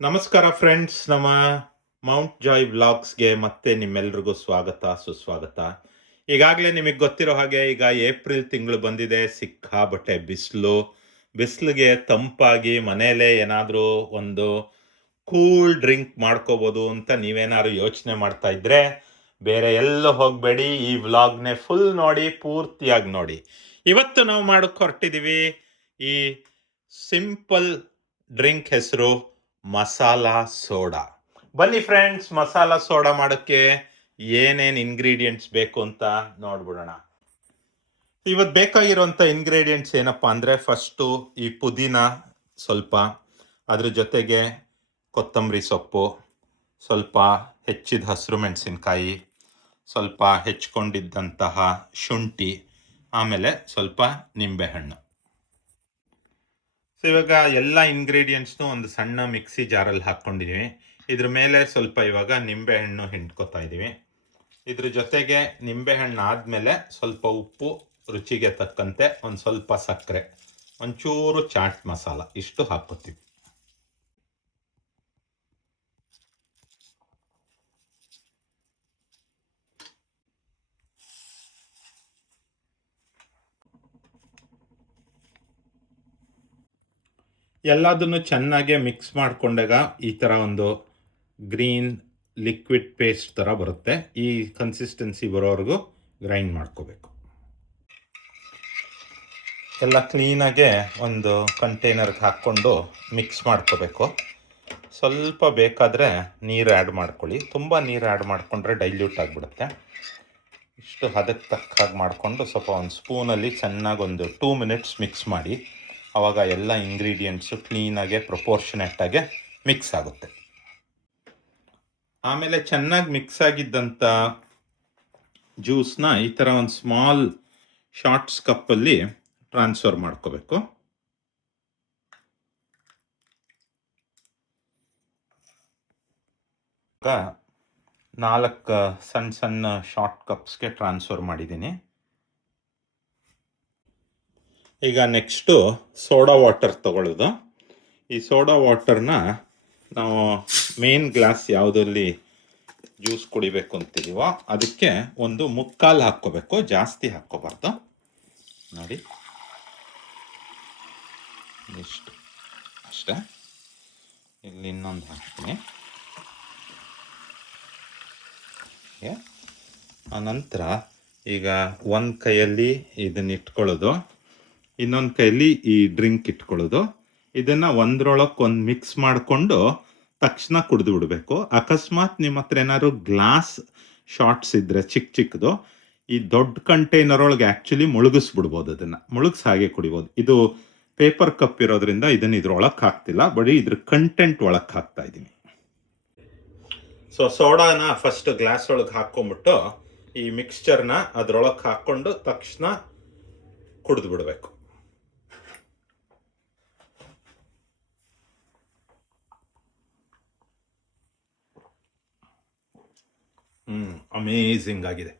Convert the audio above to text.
ನಮಸ್ಕಾರ ಫ್ರೆಂಡ್ಸ್, ನಮ್ಮ ಮೌಂಟ್ ಜಾಯ್ ವ್ಲಾಗ್ಸ್ಗೆ ಮತ್ತೆ ನಿಮ್ಮೆಲ್ರಿಗೂ ಸ್ವಾಗತ ಸುಸ್ವಾಗತ. ಈಗಾಗಲೇ ನಿಮಗೆ ಗೊತ್ತಿರೋ ಹಾಗೆ ಈಗ ಏಪ್ರಿಲ್ ತಿಂಗಳು ಬಂದಿದೆ. ಸಿಕ್ಕಾಬಟ್ಟೆ ಬಿಸಿಲಿಗೆ ತಂಪಾಗಿ ಮನೆಯಲ್ಲೇ ಏನಾದರೂ ಒಂದು ಕೂಲ್ ಡ್ರಿಂಕ್ ಮಾಡ್ಕೋಬೋದು ಅಂತ ನೀವೇನಾದ್ರು ಯೋಚನೆ ಮಾಡ್ತಾ ಇದ್ರೆ ಬೇರೆ ಎಲ್ಲೂ ಹೋಗಬೇಡಿ, ಈ ವ್ಲಾಗ್ನೇ ಫುಲ್ ನೋಡಿ, ಪೂರ್ತಿಯಾಗಿ ನೋಡಿ. ಇವತ್ತು ನಾವು ಮಾಡೋಕ್ಕೆ ಹೊರಟಿದ್ದೀವಿ ಈ ಸಿಂಪಲ್ ಡ್ರಿಂಕ್ ಹೆಸರು ಮಸಾಲಾ ಸೋಡಾ. ಬನ್ನಿ ಫ್ರೆಂಡ್ಸ್, ಮಸಾಲಾ ಸೋಡಾ ಮಾಡೋಕ್ಕೆ ಏನೇನು ಇಂಗ್ರೀಡಿಯೆಂಟ್ಸ್ ಬೇಕು ಅಂತ ನೋಡ್ಬಿಡೋಣ. ಇವತ್ತು ಬೇಕಾಗಿರುವಂಥ ಇಂಗ್ರೀಡಿಯೆಂಟ್ಸ್ ಏನಪ್ಪ ಅಂದರೆ, ಫಸ್ಟು ಈ ಪುದೀನ ಸ್ವಲ್ಪ, ಅದ್ರ ಜೊತೆಗೆ ಕೊತ್ತಂಬರಿ ಸೊಪ್ಪು, ಸ್ವಲ್ಪ ಹೆಚ್ಚಿದ ಹಸಿರು ಮೆಣಸಿನ್ಕಾಯಿ, ಸ್ವಲ್ಪ ಹೆಚ್ಕೊಂಡಿದ್ದಂತಹ ಶುಂಠಿ, ಆಮೇಲೆ ಸ್ವಲ್ಪ ನಿಂಬೆಹಣ್ಣು. ಸೊ ಇವಾಗ ಎಲ್ಲ ಇಂಗ್ರೀಡಿಯೆಂಟ್ಸ್ನು ಒಂದು ಸಣ್ಣ ಮಿಕ್ಸಿ ಜಾರಲ್ಲಿ ಹಾಕ್ಕೊಂಡಿದ್ದೀವಿ. ಇದ್ರ ಮೇಲೆ ಸ್ವಲ್ಪ ಇವಾಗ ನಿಂಬೆಹಣ್ಣು ಹಿಂಡ್ಕೊತಾ ಇದ್ದೀವಿ. ಇದ್ರ ಜೊತೆಗೆ ನಿಂಬೆಹಣ್ಣು ಆದಮೇಲೆ ಸ್ವಲ್ಪ ಉಪ್ಪು, ರುಚಿಗೆ ತಕ್ಕಂತೆ ಒಂದು ಸ್ವಲ್ಪ ಸಕ್ಕರೆ, ಒಂಚೂರು ಚಾಟ್ ಮಸಾಲ, ಇಷ್ಟು ಹಾಕ್ಕೊತೀವಿ. ಎಲ್ಲದನ್ನು ಚೆನ್ನಾಗಿ ಮಿಕ್ಸ್ ಮಾಡಿಕೊಂಡಾಗ ಈ ಥರ ಒಂದು ಗ್ರೀನ್ ಲಿಕ್ವಿಡ್ ಪೇಸ್ಟ್ ಥರ ಬರುತ್ತೆ. ಈ ಕನ್ಸಿಸ್ಟೆನ್ಸಿ ಬರೋವರೆಗೂ ಗ್ರೈಂಡ್ ಮಾಡ್ಕೋಬೇಕು. ಎಲ್ಲ ಕ್ಲೀನಾಗೆ ಒಂದು ಕಂಟೈನರ್ಗೆ ಹಾಕ್ಕೊಂಡು ಮಿಕ್ಸ್ ಮಾಡ್ಕೋಬೇಕು. ಸ್ವಲ್ಪ ಬೇಕಾದರೆ ನೀರು ಆ್ಯಡ್ ಮಾಡ್ಕೊಳ್ಳಿ. ತುಂಬ ನೀರು ಆ್ಯಡ್ ಮಾಡಿಕೊಂಡ್ರೆ ಡೈಲ್ಯೂಟ್ ಆಗಿಬಿಡುತ್ತೆ. ಇಷ್ಟು ಹದಕ್ಕೆ ತಕ್ಕ ಹಾಗೆ ಮಾಡಿಕೊಂಡು ಸ್ವಲ್ಪ ಒಂದು ಸ್ಪೂನಲ್ಲಿ ಚೆನ್ನಾಗಿ ಒಂದು 2 ಮಿನಿಟ್ಸ್ ಮಿಕ್ಸ್ ಮಾಡಿ. ಆವಾಗ ಎಲ್ಲ ಇಂಗ್ರೀಡಿಯೆಂಟ್ಸು ಕ್ಲೀನಾಗೆ ಪ್ರಪೋರ್ಷನೇಟಾಗೆ ಮಿಕ್ಸ್ ಆಗುತ್ತೆ. ಆಮೇಲೆ ಚೆನ್ನಾಗಿ ಮಿಕ್ಸ್ ಆಗಿದ್ದಂಥ ಜ್ಯೂಸ್ನ ಈ ಥರ ಒಂದು ಸ್ಮಾಲ್ ಶಾರ್ಟ್ಸ್ ಕಪ್ಪಲ್ಲಿ ಟ್ರಾನ್ಸ್ಫರ್ ಮಾಡ್ಕೋಬೇಕು. ಈಗ 4 ಸಣ್ಣ ಸಣ್ಣ ಶಾರ್ಟ್ ಕಪ್ಸ್ಗೆ ಟ್ರಾನ್ಸ್ಫರ್ ಮಾಡಿದ್ದೀನಿ. ಈಗ ನೆಕ್ಸ್ಟು ಸೋಡಾ ವಾಟರ್ ತಗೊಳ್ಳೋದು. ಈ ಸೋಡಾ ವಾಟರ್ನ ನಾವು ಮೇನ್ ಗ್ಲಾಸ್ ಯಾವುದಲ್ಲಿ ಜ್ಯೂಸ್ ಕುಡಿಬೇಕು ಅಂತಿದೀವೋ ಅದಕ್ಕೆ ಒಂದು 3/4 ಹಾಕ್ಕೋಬೇಕು, ಜಾಸ್ತಿ ಹಾಕ್ಕೋಬಾರ್ದು. ನೋಡಿ ಇಷ್ಟು ಅಷ್ಟೇ. ಇಲ್ಲಿ ಇನ್ನೊಂದು ಹಾಕ್ತೀನಿ. ಆನಂತರ ಈಗ ಒಂದು ಕೈಯಲ್ಲಿ ಇದನ್ನ ಇಟ್ಕೊಳ್ಳೋದು, ಇನ್ನೊಂದು ಕೈಯಲ್ಲಿ ಈ ಡ್ರಿಂಕ್ ಇಟ್ಕೊಳ್ಳೋದು. ಇದನ್ನು ಒಂದ್ರೊಳಕ್ಕೆ ಮಿಕ್ಸ್ ಮಾಡಿಕೊಂಡು ತಕ್ಷಣ ಕುಡಿದು ಬಿಡಬೇಕು. ಅಕಸ್ಮಾತ್ ನಿಮ್ಮ ಹತ್ರ ಏನಾದ್ರು ಗ್ಲಾಸ್ ಶಾರ್ಟ್ಸ್ ಇದ್ದರೆ ಚಿಕ್ಕದು, ಈ ದೊಡ್ಡ ಕಂಟೈನರ್ ಒಳಗೆ ಆ್ಯಕ್ಚುಲಿ ಮುಳುಗಿಸ್ಬಿಡ್ಬೋದು. ಅದನ್ನು ಮುಳುಗಿಸಿ ಹಾಗೆ ಕುಡಿಬೋದು. ಇದು ಪೇಪರ್ ಕಪ್ ಇರೋದ್ರಿಂದ ಇದನ್ನು ಇದ್ರೊಳಕ್ಕೆ ಹಾಕ್ತಿಲ್ಲ, ಬರೀ ಇದ್ರ ಕಂಟೆಂಟ್ ಒಳಕ್ಕೆ ಹಾಕ್ತಾ ಇದ್ದೀನಿ. ಸೊ ಸೋಡಾನ ಫಸ್ಟ್ ಗ್ಲಾಸ್ ಒಳಗೆ ಹಾಕ್ಕೊಂಬಿಟ್ಟು ಈ ಮಿಕ್ಸ್ಚರ್ನ ಅದ್ರೊಳಗೆ ಹಾಕ್ಕೊಂಡು ತಕ್ಷಣ ಕುಡಿದು ಬಿಡಬೇಕು. ಅಮೇಝಿಂಗ್ ಆಗಿದೆ.